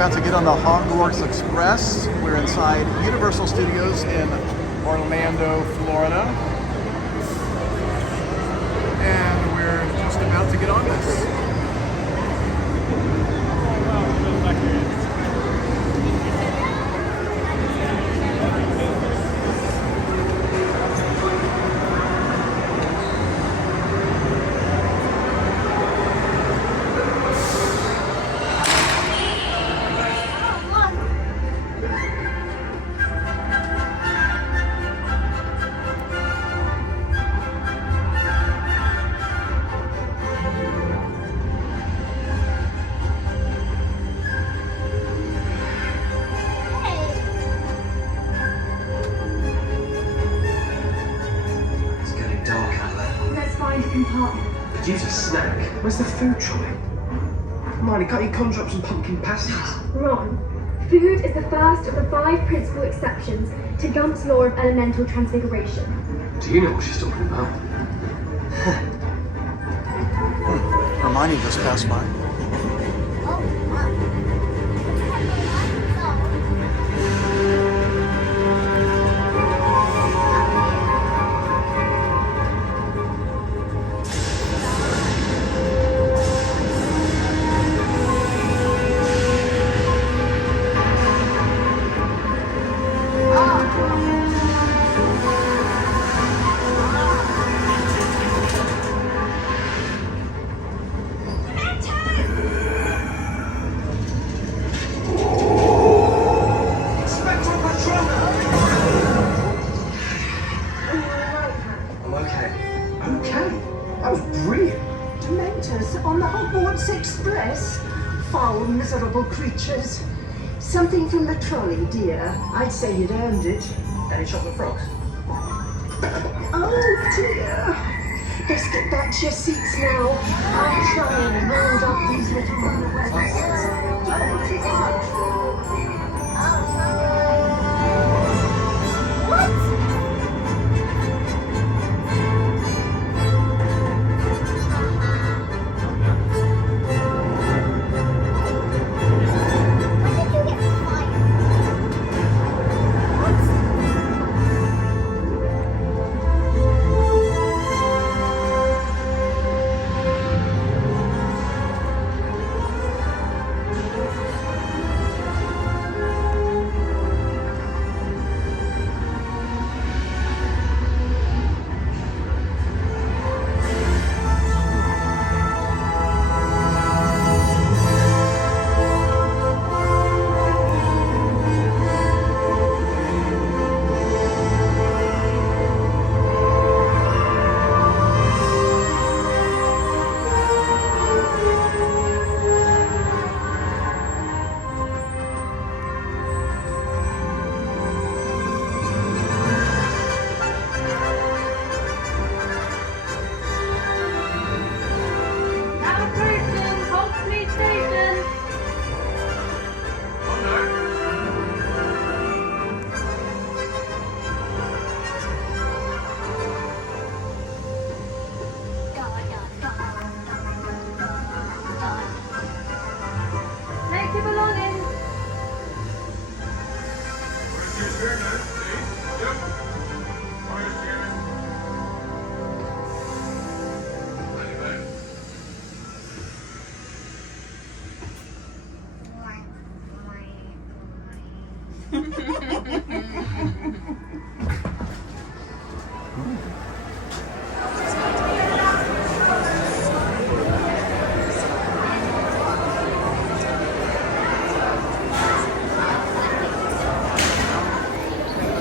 about to get on the Hogwarts Express. We're inside Universal Studios in Orlando, Florida. And we're just about to get on this. Could use a snack. Where's the food trolley? Hermione, can't you conjure up some pumpkin pasties? Ron, food is the first of the 5 principal exceptions to Gump's law of elemental transfiguration. Do you know what she's talking about? Hermione just passed by. That was brilliant. Dementors on the Hogwarts Express? Foul, miserable creatures. Something from the trolley, dear. I'd say you'd earned it. Any chocolate frogs? Oh, dear. Let's get back to your seats now. I'll try and round up these little runaways. Don't give up.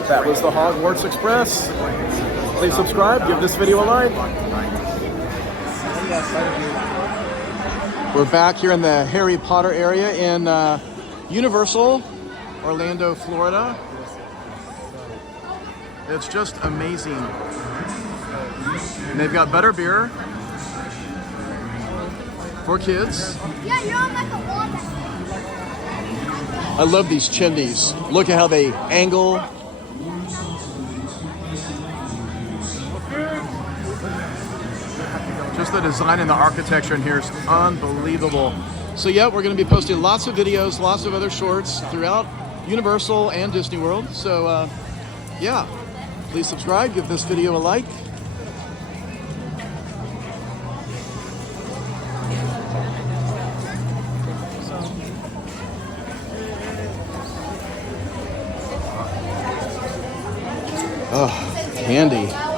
That was the Hogwarts Express. Please subscribe, give this video a like. We're back here in the Harry Potter area in Universal, Orlando, Florida. It's just amazing. And they've got better beer for kids. Yeah, you're on like a wall. I love these chimneys. Look at how they angle. Just the design and the architecture in here is unbelievable. So yeah, we're going to be posting lots of videos, lots of other shorts throughout Universal and Disney World. So yeah, please subscribe, give this video a like. Oh, candy.